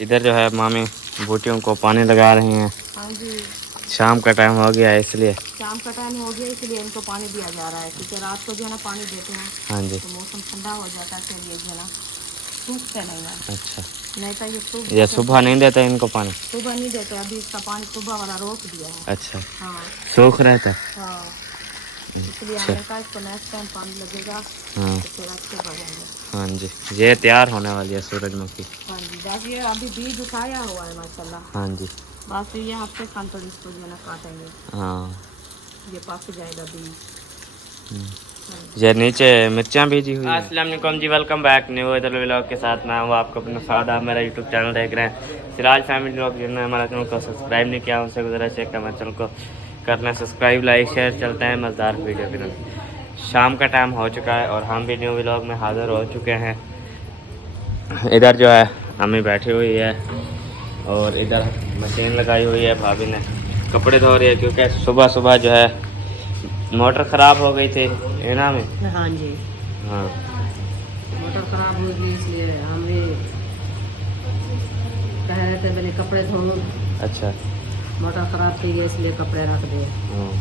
इधर जो है मामी बूटियों को पानी लगा रही हैं। हाँ जी, शाम का टाइम हो गया है इसलिए। शाम का टाइम हो गया इसलिए इनको पानी दिया जा रहा है, क्योंकि रात को जो है ना पानी देते हैं हाँ जी। तो मौसम ठंडा हो जाता है, फिर ये जो है ना सूखते नहीं है। अच्छा, नहीं तो ये सूख ये सुबह नहीं देते इनको पानी? सुबह नहीं देते, अभी इसका पानी सुबह वाला रोक दिया है। अच्छा, हाँ सूख रहता है। हाँ, इसलिए अच्छा, हमने कहा इसको नेक्स्ट टाइम पानी लगेगा हाँ तो फिर अच्छे बढ़ेंगे। हाँ जी। ये तैयार होने वाली है सूरजमुखी। हाँ जी, बस ये अभी बीज उठाया हुआ है माशाल्लाह। हाँ जी। बस ये हफ्ते खान तो इसको जो है ना काटेंगे, हाँ, ये पक जाएगा बीज। ये नीचे मिर्चियाँ बीजी हुई। अस्सलाम वालेकुम जी, वेलकम बैक न्यू इधर व्लॉग के साथ। मैं हूँ आपको अपना साथ, आप मेरा यूट्यूब चैनल देख रहे हैं सिराज फैमिली व्लॉग। जिन्होंने हमारा चैनल को सब्सक्राइब नहीं किया उनसे गुजारिश है कि हमारे चैनल को करना सब्सक्राइब, लाइक, शेयर। चलते हैं मज़ेदार वीडियो की तरफ। शाम का टाइम हो चुका है और हम भी न्यू व्लॉग में हाज़िर हो चुके हैं। इधर जो है अम्मी बैठी हुई है और इधर मशीन लगाई हुई है, भाभी ने कपड़े धो रही है, क्योंकि सुबह सुबह जो है मोटर ख़राब हो गई थी एना में। हाँ जी, हाँ, मोटर खराब हो गई इसलिए हम भी कह रहे थे मैंने कपड़े धो। अच्छा। मोटर खराब थी है इसलिए कपड़े रख दिए। हाँ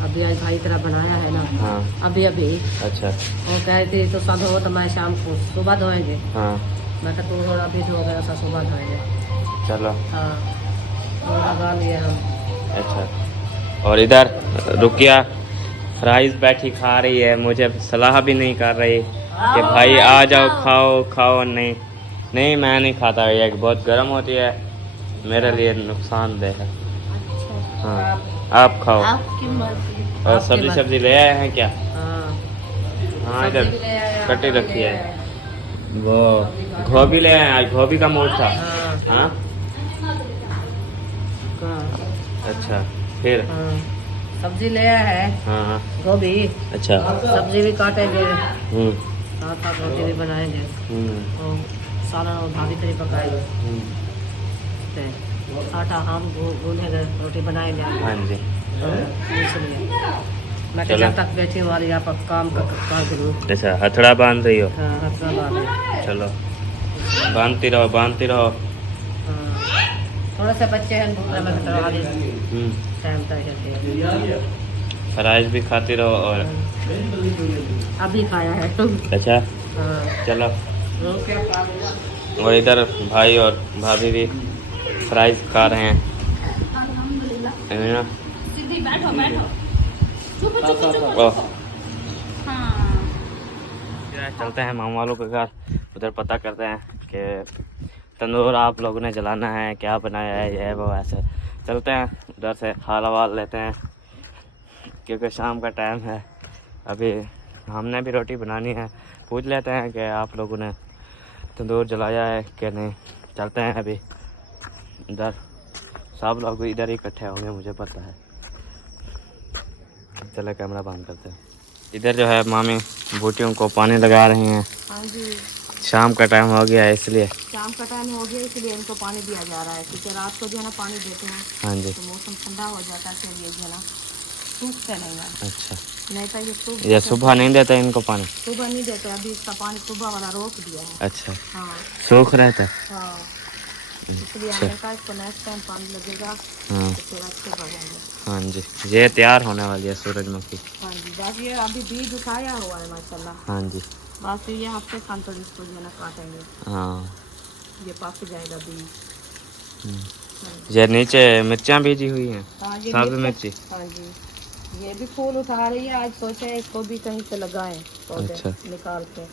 अभी आज भाई तरह बनाया है ना। हाँ। अभी अच्छा। वो कह रही थी तो सब धो तो मैं शाम को सुबह धोएंगे। हाँ, मैं कहा तू थोड़ा अभी धो गया था, सुबह धोएंगे। चलो। हाँ, वो लगा लिए हम। अच्छा, और इधर रुकिया फ्राइज बैठी खा रही है, मुझे सलाह भी नहीं कर रही कि भाई आ जाओ खाओ खाओ। नहीं नहीं, मैं नहीं खाता, ये बहुत गर्म होती है, मेरे लिए नुकसानदेह है। हाँ, आप खाओ। आपकी मर्जी। और सब्जी सब्जी ले आए हैं क्या? हाँ, हाँ, इधर सब्जी भी ले आए, कटी आटा भी रखी ले है। आए। वो गोभी ले आए, आज गोभी का मूड था। हाँ हाँ, अच्छा, फिर हाँ, सब्जी ले आया है। हाँ हाँ। गोभी। अच्छा। सब्जी भी काटेंगे, हम्म साथ साथ रोटी भी बनाएंगे। हम्म और सालन और भाभी तरी पकाएंगे। हम्म। तो आटा हम गूंदेंगे, रोटी बनाएंगे। हाँ जी, तो इसलिए मैं चलो। जब तक बैठी हूँ वाली आप काम कर करूँ। अच्छा, हथड़ा बांध रही हो? हाँ, हफ्ता बाद। चलो, बांधती रहो बांधती रहो। हाँ, थोड़े से बच्चे हैं दूसरे में कटवा दी टाइम तक रहते हैं। फ्राइज भी खाती रहो और अभी खाया है। अच्छा, हाँ, चलो। और इधर भाई और भाभी भी फ्राइज खा रहे हैं, है ना? सीधी बैठो बैठो। ओह, चलते हैं मामा वालों के घर, उधर पता करते हैं कि तंदूर आप लोगों ने जलाना है, क्या बनाया है, ये वो ऐसे। चलते हैं उधर से खाला वाल लेते हैं, क्योंकि शाम का टाइम है। अभी हमने भी रोटी बनानी है, पूछ लेते हैं कि आप लोगों ने तंदूर जलाया है कि नहीं। चलते हैं अभी इधर, सब लोग इधर ही इकट्ठे होंगे मुझे पता है। चलो कैमरा बंद करते हैं। इधर जो है मामी बूटियों को पानी लगा रही हैं। हाँ जी, शाम का टाइम हो गया है इसलिए। शाम का टाइम हो गया इसलिए इनको पानी दिया जा रहा है, क्योंकि रात को जो है ना पानी देते हैं हाँ जी। तो मौसम ठंडा हो जाता है, फिर ये जो है ना सूखते नहीं है। अच्छा, नहीं तो ये सूख ये सुबह नहीं देते इनको पानी? सुबह नहीं देते, अभी इसका पानी सुबह वाला रोक दिया है। अच्छा, हाँ सूख रहता है। हाँ, इसलिए अच्छा। हमने कहा इसको नेक्स्ट टाइम पानी लगेगा हाँ तो फिर अच्छे बढ़ेंगे। हाँ जी, ये तैयार होने वाली है सूरजमुखी। हाँ जी, बस ये अभी बीज उठाया हुआ है माशाल्लाह। हाँ जी। बस ये हफ्ते खान तो इसको जो है ना काटेंगे, हाँ, ये पक जाएगा बीज। ये नीचे मिर्चियाँ बीजी हुई हैं, हाँ, ये साबुत मिर्ची। हाँ जी, ये भी फूल उठा रही है। आज सोचे इसको भी कहीं से लगाएं पौधे। अच्छा। निकाल के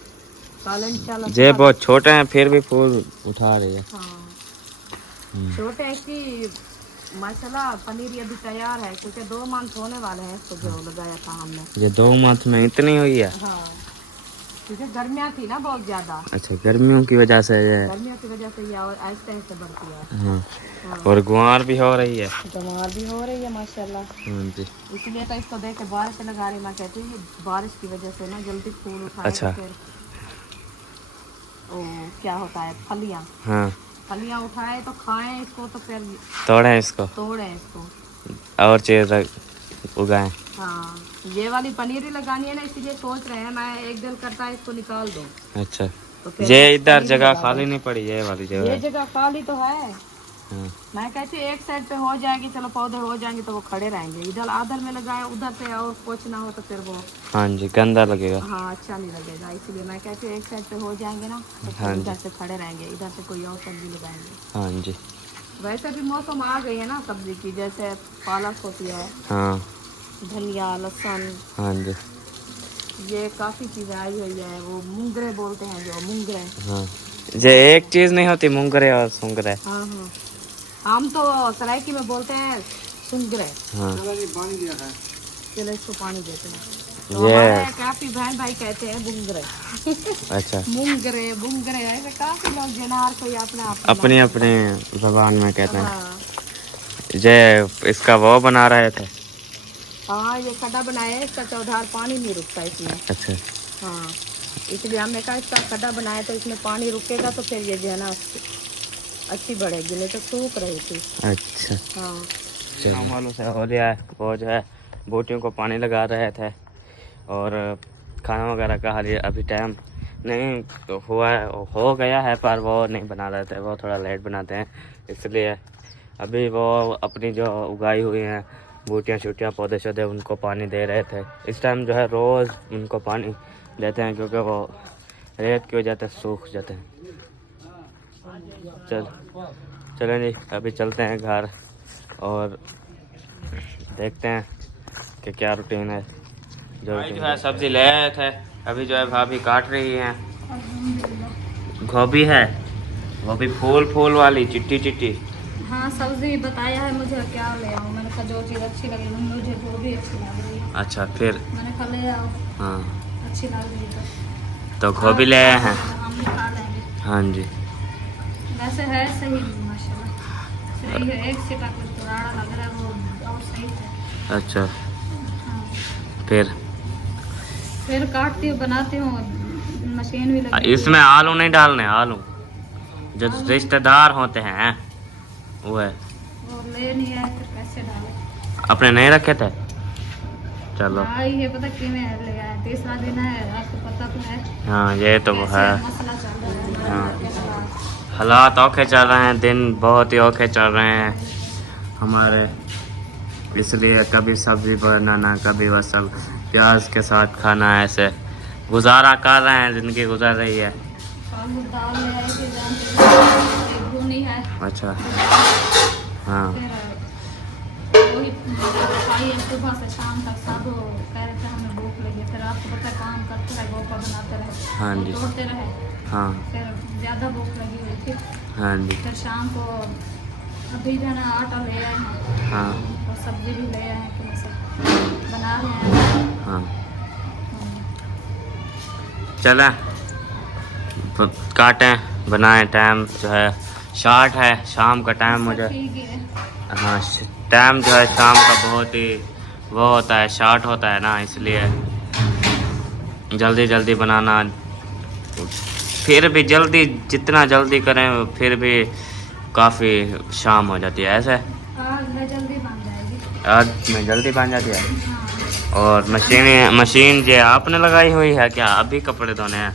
कल इंशाल्लाह ये सुबह। बहुत छोटे हैं फिर भी फूल उठा रही है। हाँ, छोटे हैं कि माशाल्लाह पनीर ये भी तैयार है, क्योंकि 2 मंथ होने वाले हैं इसको जो लगाया था हमने। ये 2 मंथ में इतनी हुई है? हाँ, क्योंकि गर्मियाँ थी ना बहुत ज़्यादा। अच्छा, गर्मियों की वजह से ये। गर्मियों की वजह से ये और आहिस्ते आहिस्ते बढ़ती है। हाँ, हाँ, और गुआर भी हो रही है। बीमार भी हो रही है माशाल्लाह। हाँ जी। इसलिए तो इसको देख के बारिश लगा रही। मैं कहती हूँ ये बारिश की वजह से ना जल्दी फूल उठाए अच्छा। तो फिर ओ क्या होता है, फलियाँ हाँ, फलियाँ उठाए तो खाएं इसको, तो फिर तोड़े इसको तोड़ें इसको। और चीज उगाएं। हाँ, ये वाली पनीर ही लगानी है ना, इसीलिए सोच रहे हैं। मैं एक दिल करता है इसको निकाल दूँ। अच्छा, तो फिर ये इधर पनीर जगह लगा खाली नहीं पड़ी, ये वाली दो। जगह ये है। जगह खाली तो है। हाँ। मैं कहती एक साइड पे हो जाएगी, चलो पौधे हो जाएंगे तो वो खड़े रहेंगे। इधर आधर में लगाए उधर से और कुछ ना हो तो फिर वो हाँ जी, गंदा लगेगा। हाँ अच्छा नहीं लगेगा, इसलिए मैं कहती हूँ एक साइड पे हो जाएंगे ना तो हाँ फिर जी। उधर से खड़े रहेंगे, इधर से कोई और सब्जी लगाएंगे। हाँ जी। वैसे भी मौसम आ गई है ना सब्जी की, जैसे पालक होती है, हाँ। धनिया, लहसुन, हाँ जी। ये काफ़ी चीज़ें आई हुई है। वो मुंगरे बोलते हैं, जो मुंगरे। हाँ, ये एक चीज नहीं होती, मुंगरे और सुंगरे। हाँ हाँ, हम तो सराइकी में बोलते हैं सुंगरे। हाँ। चलो इसको पानी देते हैं। तो ये हमारे काफी बहन भाई कहते हैं बुंगरे। अच्छा, मुंगरे बुंगरे ऐसे काफी लोग जनार कोई अपना अपने अपने जबान में कहते हैं। हाँ ये इसका वो बना रहे थे। हाँ, ये खड्डा बनाया है, इसका चौधार पानी नहीं रुकता इसमें। अच्छा। हाँ, इसलिए हमने कहा इसका खड्डा बनाया तो इसमें पानी रुकेगा तो फिर ये जो है ना अच्छी बढ़ेगी, नहीं तो सूख रही थी। अच्छा, हाँ मालूम से हो गया है। वो जो है बोटियों को पानी लगा रहे थे और खाना वगैरह का हाल अभी टाइम नहीं तो हुआ है, हो गया है, पर वो नहीं बना रहे थे, वो थोड़ा लेट बनाते हैं, इसलिए अभी वो अपनी जो उगाई हुई हैं बूटियाँ छुटियाँ पौधे शौधे उनको पानी दे रहे थे। इस टाइम जो है रोज़ उनको पानी देते हैं क्योंकि वो रेत की वजह से सूख जाते हैं। चलें जी, अभी चलते हैं घर और देखते हैं कि क्या रूटीन है। जो है सब्जी ले आए थे, अभी जो है भाभी काट रही हैं। गोभी है, वो भी फूल फूल वाली चिट्टी चिट्टी। हाँ, सब्जी बताया है मुझे क्या ले आऊँ। मैंने कहा जो चीज़ अच्छी लगी मुझे वो भी अच्छी लग रही है। अच्छा, फिर मैंने कहा ले आओ, हाँ अच्छी लग रही तो गोभी ले आए हैं। हम भी खा लेंगे। हाँ जी। वैसे है सही माशाल्लाह, सही है। एक सिटा कुछ पुराना लग रहा है वो और सही है। अच्छा, हाँ। फिर काटती हूँ, बनाती हूँ, मशीन भी लगी। इसमें आलू नहीं डालने, आलू जो रिश्तेदार होते हैं वो है। वो ले नहीं आए तो कैसे डाले? अपने नहीं रखे थे। चलो हाँ, ये पता क्यों ले आए, तीसरा दिन है, आपको पता तो है। हाँ, ये तो वो है। मसला चल रहा है। हाँ, हालात औखे चल रहे हैं, दिन बहुत ही औखे चल रहे हैं हमारे, इसलिए कभी सब्जी बनाना, कभी वसल प्याज के साथ खाना, ऐसे गुजारा कर रहे हैं, ज़िंदगी गुजर रही है। दाल ले आई थी, एक भुनी है। अच्छा। हाँ। वही खाई है सुबह से शाम तक, सब कह रहे थे हमें भूख लगी है। फिर आपको पता है काम करते रहे, गोपा बनाते रहे, हाँ जी। तोड़ते रहे। हाँ। फिर ज़्यादा भूख लगी हुई थी। हाँ जी। फिर शाम को अभी जो है ना आटा ले आए हैं। हाँ। और सब्जी भी ले आए हैं कि सब बना रहे हैं। हाँ, चलें काटें बनाएं, टाइम जो है शार्ट है, शाम का टाइम मुझे। ठीक ही है। हाँ, टाइम जो है शाम का बहुत ही वो होता है, शार्ट होता है ना, इसलिए जल्दी जल्दी बनाना। फिर भी जल्दी, जितना जल्दी करें फिर भी काफ़ी शाम हो जाती है। ऐसे आज में जल्दी बन जाएगी। आज में जल्दी बन जाती है। हाँ, और मशीन जो आपने लगाई हुई है क्या? अभी कपड़े धोने हैं?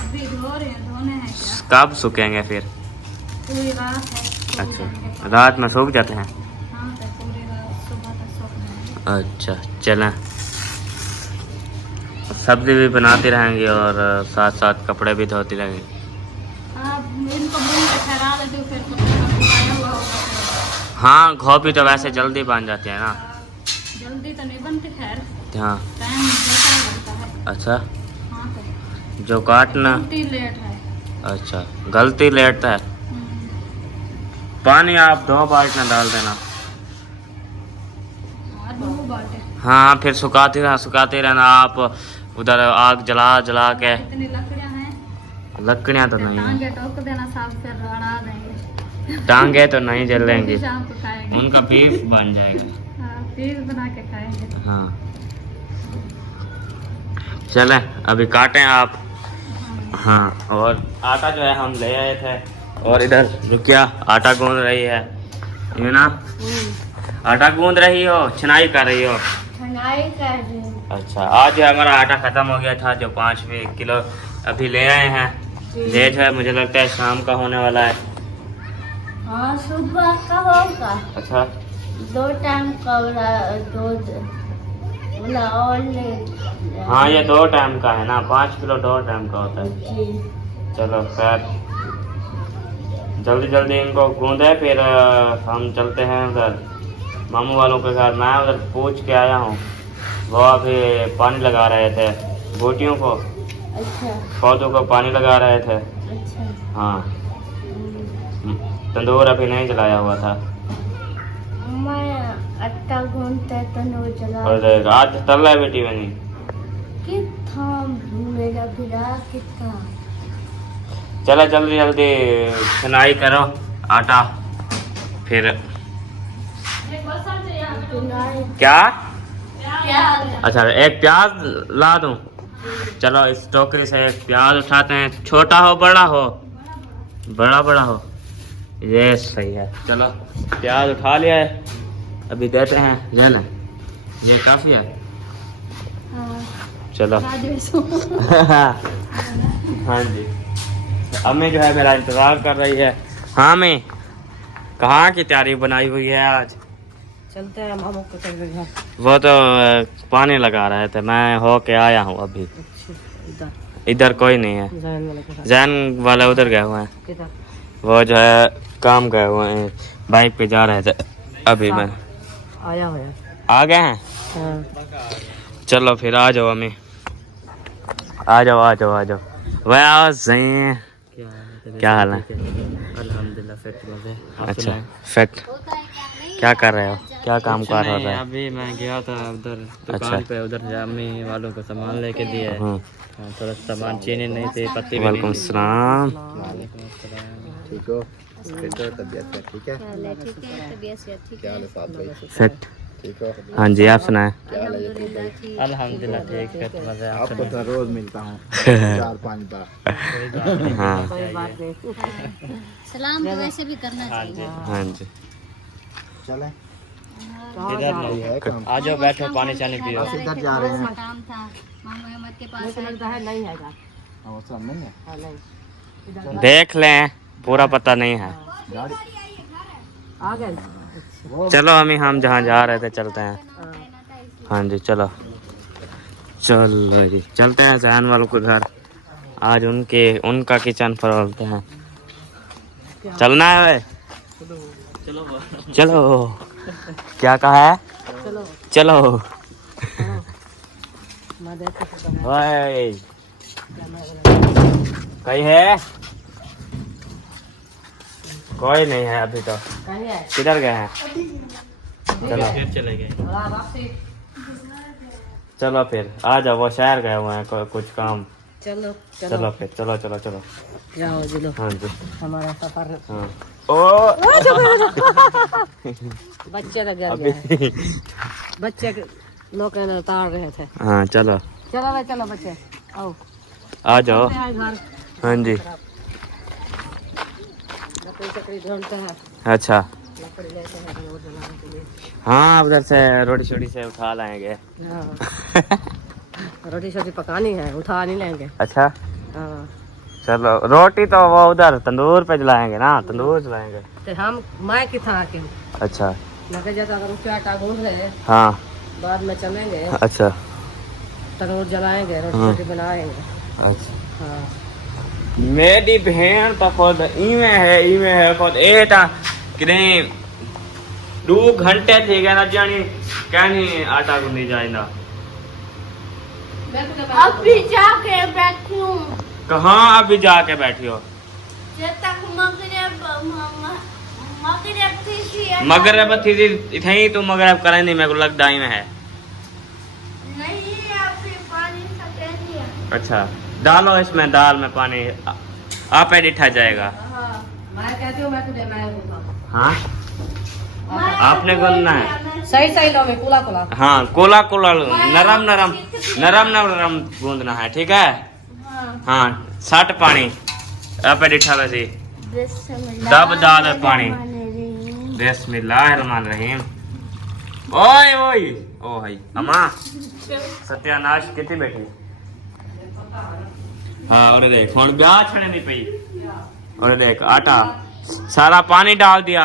अभी धो रहे हैं, धोने हैं क्या? कब सूखेंगे फिर? पूरी रात है। अच्छा, रात में सूख जाते हैं। हाँ, तो पूरी रात सुबह तक सूखना है। अच्छा, चलें सब्जी भी बनाती रहेंगी और साथ साथ कपड़े भी धोती रहेंगी। हाँ, इनको बुन के ठहरा देती हूँ, फिर कुछ पकाया हुआ होगा फिर। हाँ, गोभी तो वैसे जल्दी बन जाती है ना। जल्दी तो नहीं बनती, खैर हाँ। टाइम ज़्यादा लगता है। अच्छा, हाँ, तो जो काटना। गलती लेट है। अच्छा, गलती लेट है। पानी आप 2 बाल्टियाँ डाल देना। और 2 बाल्टी। हाँ, फिर सुखाते रहना आप, उधर आग जला जला के। कितनी लकड़ियाँ हैं? लकड़ियाँ तो फिर नहीं, टांगे टोक देना, साफ फिर लड़ा देंगे। टांगे तो नहीं जलेंगी, शाम को खाएंगे। उनका बीफ बन जाएगा। हाँ, पीस बना के खाएंगे। हाँ, चलें अभी काटें आप। हाँ, और आटा जो है हम ले आए थे, और इधर रुकिया आटा गूंद रही है, ये ना आटा गूंद रही हो, छनाई कर रही हो? छनाई कर रही हूँ। अच्छा, आज जो हमारा आटा ख़त्म हो गया था, जो 5 किलो अभी ले आए हैं, लेट है, मुझे लगता है शाम का होने वाला है। हाँ सुबह का होगा। अच्छा 2 टाइम का दो और हाँ, ये 2 टाइम का है ना, 5 किलो 2 टाइम का होता है। जी। चलो खैर, जल्दी जल्दी इनको गूंदे, फिर हम चलते हैं उधर मामू वालों के घर। मैं उधर पूछ के आया हूँ, वो अभी पानी लगा रहे थे बूटियों को, अच्छा पौधों को पानी लगा रहे थे। अच्छा। हाँ, तंदूर अभी नहीं जलाया हुआ था। मैं आटा गूंदते तंदूर जला। और आज तल रहा है बेटी बनी। कितना मेरा गिरा कितना। चलो जल्दी जल्दी सुनाई करो आटा, फिर क्या। अच्छा एक प्याज ला दूं। चलो इस टोकरी से एक प्याज उठाते हैं, छोटा हो बड़ा हो, बड़ा बड़ा हो, ये सही है। चलो प्याज उठा लिया है, अभी देते हैं ये ना, ये काफी है। चलो हाँ जी, अम्मी जो है मेरा इंतजार कर रही है। हाँ मैं कहाँ की तैयारी बनाई हुई है आज। चलते हैं मामू को चल रहे हैं। वो तो पानी लगा रहे थे, मैं हो के आया हूँ अभी। इधर कोई नहीं है, जैन वाले उधर गए हुए हैं, वो जो है काम गए हुए हैं, बाइक पे जा रहे थे। अभी मैं आया हुआ आ गए हैं। हाँ। चलो फिर आ जाओ अम्मी, आ जाओ आ जाओ आ जाओ। वह आओ सही, क्या हाल है। अल्हम्दुलिल्लाह फिट मजे। अच्छा फिट, क्या कर रहे हो, क्या काम कर रहे हो। अभी मैं गया था उधर अच्छा। दुकान पे, उधर अम्मी वालों को सामान लेके दिए। हाँ। हाँ, थोड़ा सामान चीनी नहीं थी, पत्ती भी वालेकुम नहीं थी। सलाम। ठीक हो? फिट हो? तबीयत है ठीक है? क्या हाल है साहब भाई? फिट। ठीक हो? हाँ जी, आप सुनाए। क्या हाल है यकूब भाई? अल्हम्दुलिल्लाह ठीक फिट मजे। आप आपको तो रोज मिलता हूँ 4-5 बार। हाँ सलाम तो वैसे भी करना चाहिए। हाँ जी, चलें? इधर ये है काम। आ जाओ, बैठो, पानी चानी पियो। बस इधर जा रहे हैं। काम था मामा अहमद के पास आए। नहीं है वो सब नहीं है। देख लें, पूरा पता नहीं है। गाड़ी आ गए। चलो अम्मी, हम जहाँ जा रहे थे चलते हैं। हाँ जी चलो, चलो जी चलते हैं जहान वालों के घर। आज उनका किचन फरोलते हैं। चलना है, चलो क्या कहा है, चलो भाई। कहीं है, कोई नहीं है अभी तो। किधर गए हैं। चलो फिर चले गए। चलो फिर आ जाओ, वो शहर गए हुए हैं कुछ काम। चलो चलो फिर, चलो चलो चलो। जाओ चलो, हाँ जी हमारा सफर। हाँ। ओ बच्चे लग अभी गए, बच्चे लोग उतार रहे थे। हाँ चलो चलो भाई, चलो बच्चे आओ, आ जाओ। घर हाँ जी लकड़ी चकड़ी ढूंढते हैं, अच्छा, लकड़ी लेते हैं रोड जलाने के लिए। हाँ उधर से रोटी छोटी से उठा लाएंगे। हाँ। रोटी छोटी पकानी है, उठा नहीं लेंगे। अच्छा हाँ। चलो, रोटी तो वो उधर तंदूर पे जलाएंगे ना, तंदूर जलाएंगे। तो हम मैं कितना के अच्छा लगे जाता, अगर उसके आटा गूंद रहे हाँ बाद में चलेंगे, अच्छा तंदूर जलाएंगे, रोटी हाँ। छोटी बनाएंगे। अच्छा। हाँ। मेरी बहन तो खुद इमे है खुद एटा कि 2 घंटे थी गए ना जानी कहनी आटा गुंदी जाइंदा। अभी जाके बैठी हूँ। कहाँ अभी जाके बैठी हो। जब तक मगरब थी थी तू मगरब करे नहीं, मेरे को लगता ही में है। नहीं अभी पानी सफेद ही है। अच्छा डालो इसमें, दाल में पानी आप डिठा जाएगा। हाँ। मैं कहती हूँ, मैं तुझे मैं बोलता हूँ। हाँ आपने गूंदना है। सही सही लो, मैं कुला कुला। हाँ कोला कोला नरम नरम नरम नरम गूंदना है, ठीक है। हाँ 60 पानी आप डिठा वैसे दब दाल पानी। बिस्मिल्लाहिर्रहमानिर्रहीम। ओए ओए ओ भाई अम्मा सत्यानाश कितनी बैठी। हाँ और देख हुन ब्याह छड़े नहीं पई और देख आटा सारा पानी डाल दिया।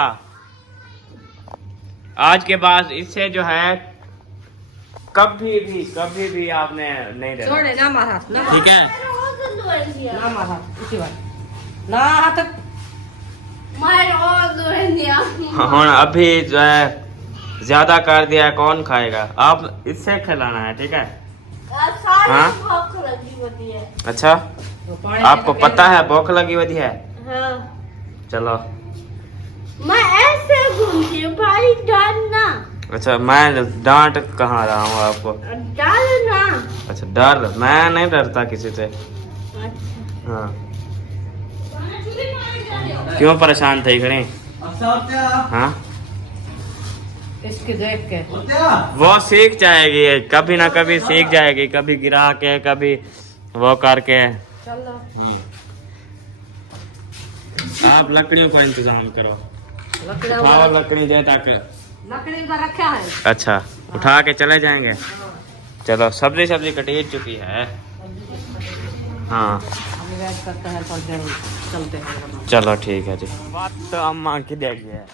आज के बाद इससे जो है कभी भी आपने नहीं देना, छोड़े ना मारा ना, ठीक है? ना मारा इसी बार ना हाथ हुन अभी जो है ज्यादा कर दिया है, कौन खाएगा? आप इससे खिलाना है, ठीक है? हाँ अच्छा, आपको पता है भूख लगी हुई है? हाँ। चलो मैं ऐसे घूमती हूँ भाई, डालना अच्छा, मैं डांट कहाँ रहा हूँ आपको? डालना। अच्छा डर, मैं नहीं डरता किसी से। हाँ क्यों परेशान थे खड़े? हाँ इसके देख के वो सीख जाएगी, कभी ना कभी सीख जाएगी, कभी गिरा के कभी वो करके। चलो आप लकड़ियों को इंतजाम करो, लकड़ी उठाओ लकड़ी दे तक। लकड़ी उधर रखा है। अच्छा उठा के चले जाएंगे। चलो सब्जी कटी चुकी है। हाँ हम वेट करते हैं, चलते हैं। चलो ठीक है जी। बात तो अम्मा की देखी है।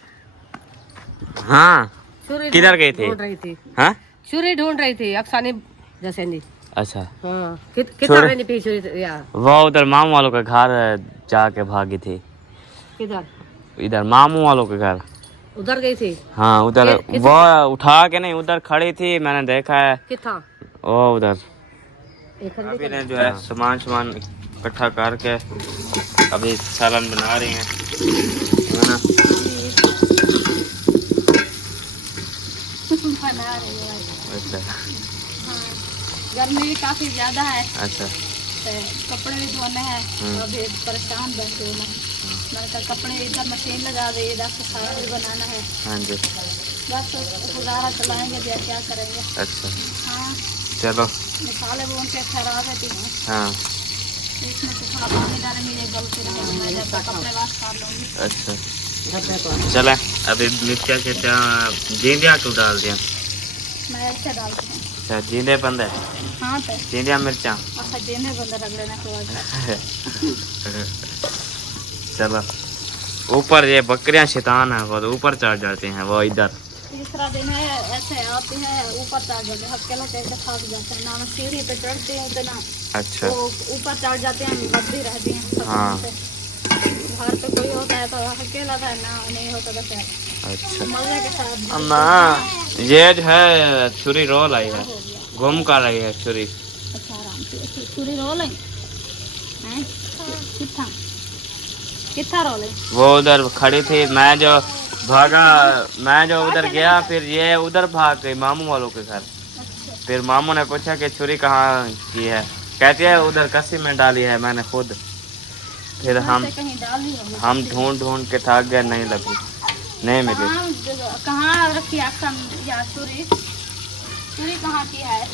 हाँ छुरी किधर गई थी? ढूंढ रही थी। हाँ छुरी ढूंढ रही थी अक्सानी जैसे नहीं। अच्छा हाँ किधर रहनी थी छुरी यार? वो उधर मामू वालों के घर जाके भागी थी। किधर? इधर मामू वालों के घर। उधर गई थी? हाँ उधर वो उठा के नहीं, उधर खड़ी थी, मैंने देखा है। कितना? वो उधर एक अभी ने जो है सामान इकट्ठा करके अभी सालन बना रही हैं, है ना? बना रही हूँ। अच्छा गर्मी भी काफी ज्यादा है, अच्छा तो कपड़े भी धोने हैं। अभी परेशान बैठे हूँ मैंने कहा कपड़े इधर मशीन लगा दी, इधर से खाना भी बनाना है। हाँ जी बस गुजारा चलाएंगे, भैया क्या करेंगे। अच्छा हाँ चलो मसाले वो उनके खराब है थी, हाँ इसमें से थोड़ा पानी डाले, मेरे गलती रहेगा, मैं जब तक कपड़े वाश कर लूँगी। अच्छा चले अभी मिर्चा के जींदिया क्यों डाल दिया? मैं ऐसे डालती हूँ। अच्छा जींदे बंद है, हाँ तो जींदिया मिर्चा। अच्छा जेने बंद रख लेना तो चलो ऊपर ये बकरियां शैतान है, वो ऊपर चढ़ जाती हैं, वो इधर। तीसरा दिन है ऐसे आते हैं ऊपर चढ़ जाते हैं, अकेला कैसे थक जाते हैं ना, मैं सीढ़ी पे चढ़ती हूँ तो ना अच्छा वो ऊपर चढ़ जाते हैं, बदली रहती हैं। हाँ। घर पे कोई होता है तो अकेला था ना, नहीं होता तो फिर अच्छा मजे के साथ अम्मा ये जो है छुरी रोल आई है, घूम कर रही है छुरी। अच्छा आराम से पूरी रोल है कितना कितना रोल है? वो उधर खड़ी थी, मैं जो उधर गया, फिर ये उधर भाग गई मामू वालों के घर। फिर मामू ने पूछा कि छुरी कहाँ की है, कहती है उधर कस्सी में डाली है मैंने खुद। फिर कहीं डाली होगी। हम ढूंढ के थक गए, नहीं लगी, नहीं मिली। कहाँ रखी है या चूड़ी कहाँ की है?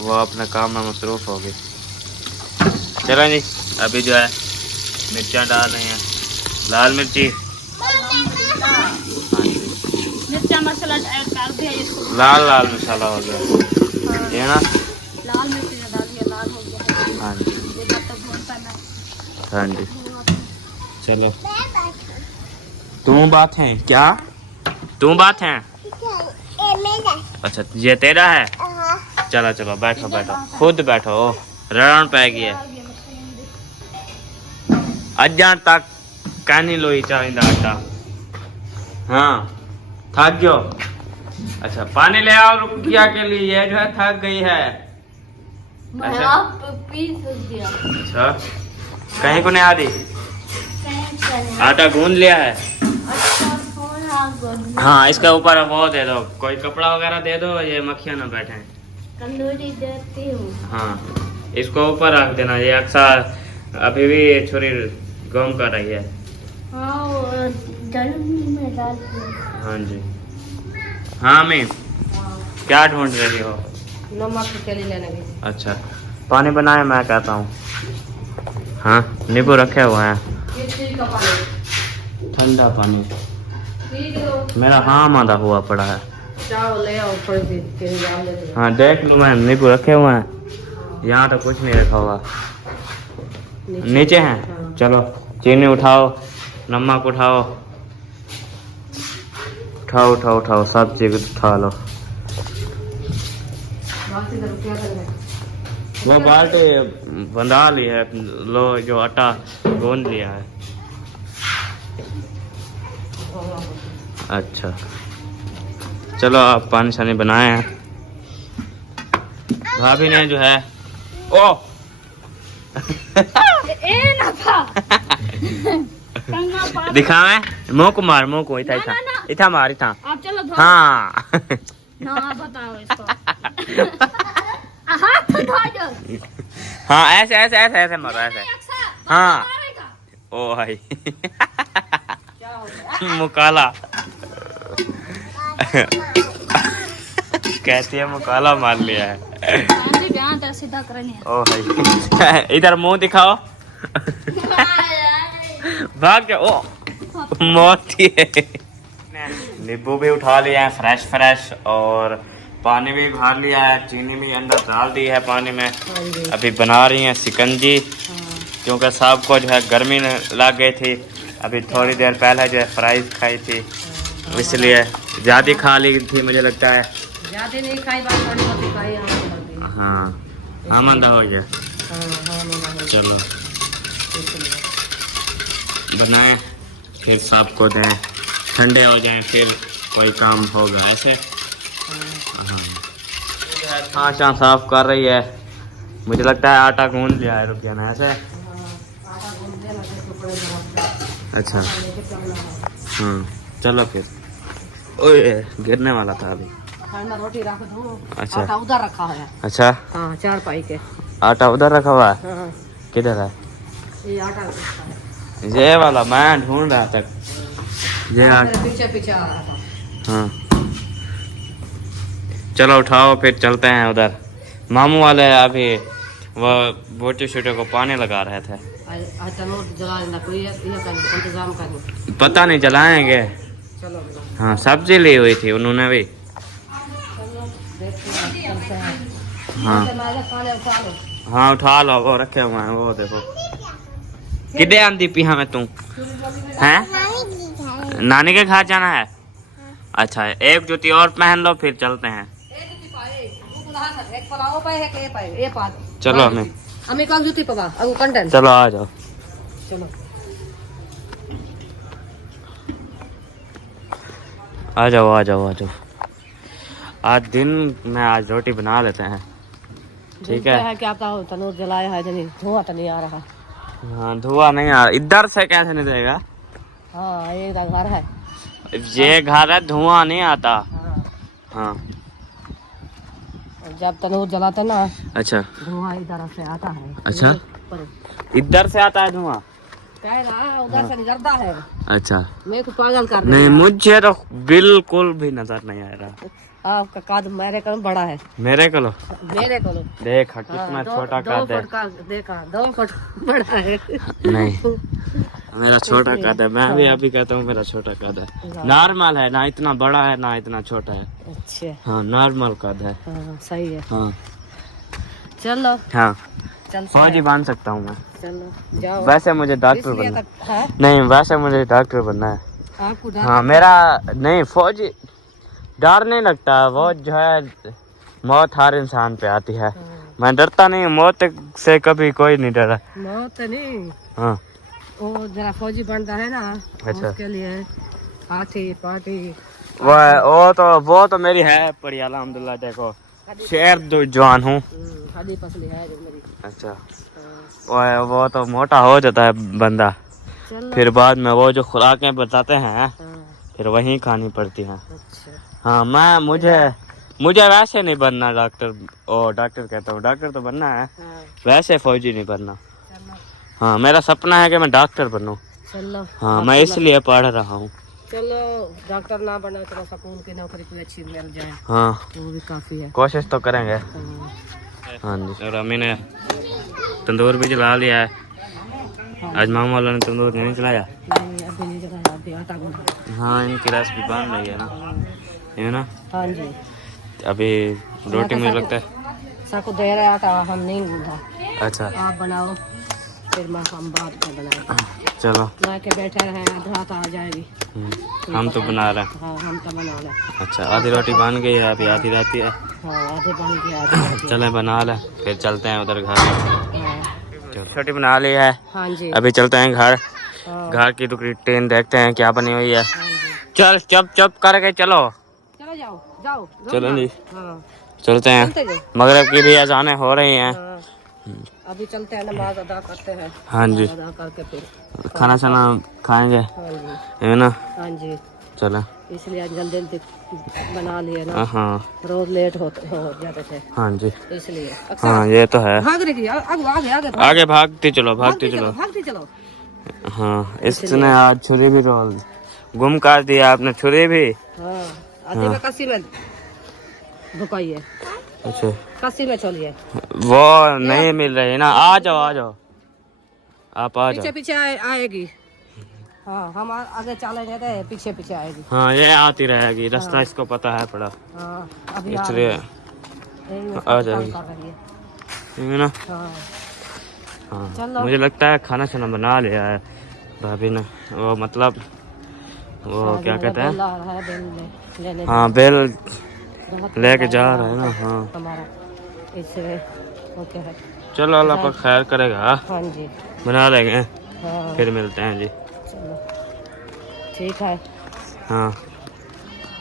वो अपने काम में मसरूफ होगी। चलो जी अभी जो है मिर्चा डाल रहे हैं, लाल मिर्ची। हाँ जी मिर्चा मसाला ऐड कर दिया, इसको लाल मसाला हो गया ये ना। लाल मिर्ची जो डाली है लाल हो गया। हाँ जी ये जब तक भून करना है। हाँ जी चलो तू बात है क्या? तू बात है? अच्छा ये तेरा है? चलो चलो बैठो खुद बैठो, रण पै गई है अजान तक कहनी लोई चाहिए आटा। हाँ थक गयो? अच्छा पानी ले आओ रुकिया के लिए, ये जो है थक गई है। अच्छा अच्छा कहीं को नहीं आती, आटा गूंद लिया है। हाँ इसके ऊपर वो दे दो, कोई कपड़ा वगैरह दे दो, ये मक्खियाँ ना बैठे। तंदूरी देती हूँ। हाँ इसको ऊपर रख देना, ये अक्सर अभी भी छुरी गम कर रही है। हाँ वो दलनी में डालती हूँ। हाँ जी हाँ मैं क्या ढूंढ रही हो? नमक के लिए लेने गई। अच्छा पानी बनाए मैं कहता हूँ। हाँ नींबू रखे हुए हैं, ठंडा पानी मेरा हाँ मादा हुआ पड़ा है। चावल ले आओ थोड़ी सी डाल देते हैं। हाँ देख लो मैं नींबू रखे हुए हैं, यहाँ तो कुछ नहीं रखा हुआ। नीचे हैं। चलो चीनी उठाओ, नमक उठाओ, उठाओ उठाओ उठाओ, सब चीज उठा लो। वो बाल्टी बंधा ली है, लो जो आटा गूंद लिया है। अच्छा चलो आप पानी शानी बनाए हैं। भाभी ने जो है ओ दिखावे मुंह को मार, मुंह को इथा इथा इथा मार इथा। आप चलो धो। हाँ ना बताओ इसको। हाथ धो दो। हाँ ऐसे ऐसे ऐसे ऐसे मारो ऐसे। हाँ ओ भाई मुकाला कहती है मुकाला मार लिया है। सीधा करनी ओ भाई इधर मुंह दिखाओ। भाग जाओ, ओ मौत ही है। नींबू भी उठा लिया है फ्रेश फ्रेश, और पानी भी भर लिया है, चीनी भी अंदर डाल दी है पानी में। अभी बना रही हैं शिकंजी, क्योंकि साहब को जो है गर्मी लग गई थी। अभी थोड़ी देर पहले जो है फ्राइज खाई थी, इसलिए ज़्यादा खा ली थी मुझे लगता है। ज़्यादा नहीं खाई, बात थोड़ी बहुत खाई। हाँ हाँ मंदा हो गया। चलो बनाए, फिर साहब को दें, ठंडे हो जाएं, फिर कोई काम होगा ऐसे। हाँ छाँ साफ कर रही है, मुझे लगता है आटा गूंद लिया है रुकिया ना ऐसे। अच्छा हाँ चलो फिर। ओए गिरने वाला था अभी। रोटी रख दो। अच्छा आटा उधर रखा है। अच्छा हाँ 4 पाई के आटा उधर रखा हुआ है। हाँ, किधर है ये आटा ये वाला? मैं ढूंढ रहा था ये आटा। पीछे पीछे आ रहा था। हाँ चलो उठाओ फिर चलते हैं उधर। मामू वाले अभी वो बोटी शोटे को पानी लगा रहे थे। इंतजाम कर। पता नहीं चलाएंगे। चलो हाँ सब्जी ली हुई थी उन्होंने भी। हाँ हाँ उठा लो, वो रखे हुए हैं वो देखो। किधे आंधी पी हमें तू हैं? नानी के घर जाना है। अच्छा एक जूती और पहन लो फिर चलते हैं। चलो हमें जूती पवा कंटेंट। चलो आ जाओ। चलो आ जाओ आ जाओ आ जाओ। आज दिन में आज रोटी बना लेते हैं, ठीक है? क्या आपका तनूर जलाया है, नहीं धुआं तो नहीं आ रहा। हाँ धुआं नहीं आ रहा, इधर से कैसे नहीं देगा? हाँ ये घर है, ये घर है, धुआं नहीं आता। हाँ जब तनूर जलाते ना, अच्छा धुआं इधर से आता है। अच्छा इधर से आता है धुआं? उधर से गुजरता है। अच्छा मेरे को पागल कर नहीं, मुझे तो बिल्कुल भी नजर नहीं आ रहा। आपका कद मेरे को बड़ा है। मेरे को देख कितना छोटा कद है। देखा 2 फुट बड़ा है। नहीं मेरा छोटा कद है, मैं भी अभी कहता हूँ मेरा छोटा कद है। नॉर्मल है, ना इतना बड़ा है ना इतना छोटा है। अच्छा हाँ नॉर्मल कद है। हाँ, सही है। हाँ चलो हाँ चल फौजी बांध सकता हूँ मैं। चलो जाओ। वैसे मुझे डॉक्टर बनना है? नहीं, वैसे मुझे डॉक्टर बनना है। आपको हाँ मेरा नहीं, फौजी डर नहीं लगता, वो जो है मौत हर इंसान पे आती है। मैं डरता नहीं, मौत से कभी कोई नहीं डरा। मौत नहीं, हाँ वो जरा फौजी बनता है ना, अच्छा उसके लिए पार्टी पार्टी। वो तो मेरी है पड़ी अल्हम्दुलिल्लाह। देखो शेर जवान हूँ। हड्डी पसली है जो मेरी। अच्छा वो तो मोटा हो जाता है बंदा, फिर बाद में वो जो खुराकें बताते हैं फिर वही खानी पड़ती हैं। अच्छा हाँ मैं मुझे वैसे नहीं बनना डॉक्टर, डॉक्टर कहता हूँ, डॉक्टर तो बनना है, वैसे फौजी नहीं बनना। हाँ मेरा सपना है कि मैं डॉक्टर बनूं। चलो हाँ मैं इसलिए पढ़ रहा हूँ। चलो डॉक्टर ना बना, चलो सकून की नौकरी कोई अच्छी मिल जाए, हाँ वो भी काफी है। कोशिश तो करेंगे। हाँ। हाँ जी, और अम्मी ने तंदूर भी जला लिया है। आज मामा वाला ने तंदूर नहीं चलाया। नहीं अभी नहीं जलाया, अभी आटा गूंदा। हाँ इनकी रेसिपी बन रही है ना, है ना? हाँ जी अभी रोटी मुझे लगता है साको दे रहा आटा, हम नहीं गूंदा। अच्छा आप बनाओ। फिर हम बाद में बनाएंगे। चलो बना के बैठे रहे, आधी रात आ जाएगी। हम तो बना रहे हैं। हाँ हम तो बना लें। अच्छा, आधी रोटी बन गई है, अभी आधी रहती है। हाँ आधे बन गया, आधे रहती है। चलें बना लें, फिर चलते हैं उधर घर। हाँ। छोटी बना ली है, हाँ जी। अभी चलते हैं घर। हाँ। घर की रूटीन देखते हैं क्या बनी हुई है। हाँ जी। चल चप चप करके चलो। चलो जाओ जाओ। चलो जी, हाँ चलते हैं। चलते जाओ। मगरिब की भी अजानें हो रही हैं। हाँ। अभी चलते हैं, नमाज अदा करते हैं। हाँ जी, अदा करके फिर खाना शाना खाएंगे, हाँ जी। है ना। हाँ जी, चलो। इसलिए आज जल्दी जल्दी बना लिए ना। हाँ रोज लेट हो जाते थे, हाँ जी, तो इसलिए हाँ ये तो है। भाग रही थी, आगे आगे आगे आगे भागती चलो, भागती चलो। भागती चलो। हाँ, इसने आज छुरी भी रोल गुम कर दिया आपने, छुरी भी। हाँ आधे में कसी में भुकाइए, अच्छा, कसी में छोड़िए। वो नहीं मिल रही ना। आ जाओ आ जाओ, आप आ पीछे जाओ। पीछे आएगी। हाँ हम आगे चलेंगे तो पीछे पीछे आएगी। हाँ ये आती रहेगी, रास्ता इसको पता है पड़ा, हाँ अभी इसलिए आ जाएगी, कर रही है। है ना। हाँ हाँ, चलो। मुझे लगता है खाना शाना बना लिया है भाभी ने। वो मतलब वो क्या कहते हैं, लेने हाँ बेल लेके जा रहे हैं ना। हाँ हमारा इससे ओके है। चलो, अल्लाह पाक खैर करेगा, हाँ जी। बना लेंगे, हाँ फिर मिलते हैं जी। चलो ठीक है, हाँ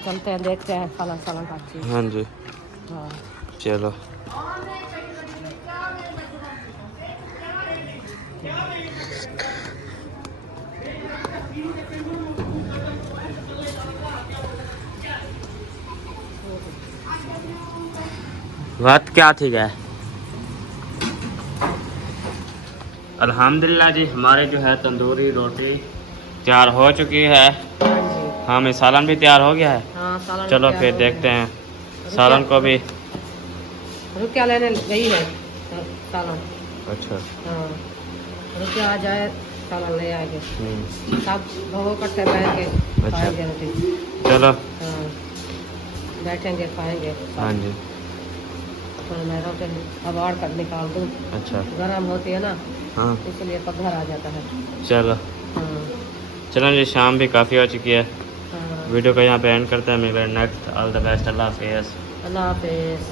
चलते हैं, देखते हैं खाना साना खाती है। हाँ जी, हाँ चलो। बात क्या थी क्या? अल्हम्दुलिल्लाह जी, हमारे जो है तंदूरी रोटी तैयार हो चुकी है। हाँ जी। हाँ, में सालन भी तैयार हो गया है। हाँ सालन चलो तैयार फिर हो देखते गया। हैं सालन को भी। रुपया लेने गई है सालन। अच्छा। हाँ रुपया आ जाए सालन ले आएंगे, सब भगो कट्टे बैठ के अच्छा। खाएंगे रोटी। चलो। हाँ बैठेंगे खाएंगे। हाँ जी। तो मैं रोटी अबाड़ कर निकाल दूँ, अच्छा। गर्म होती है ना, हाँ इसलिए पत्थर आ जाता है। चलो। हाँ चलो जी, शाम भी काफ़ी हो चुकी है। हाँ। वीडियो को यहाँ पे एंड करते हैं। मिलते हैं next. All the best. Allah हाफिज़। अल्लाह हाफिज़।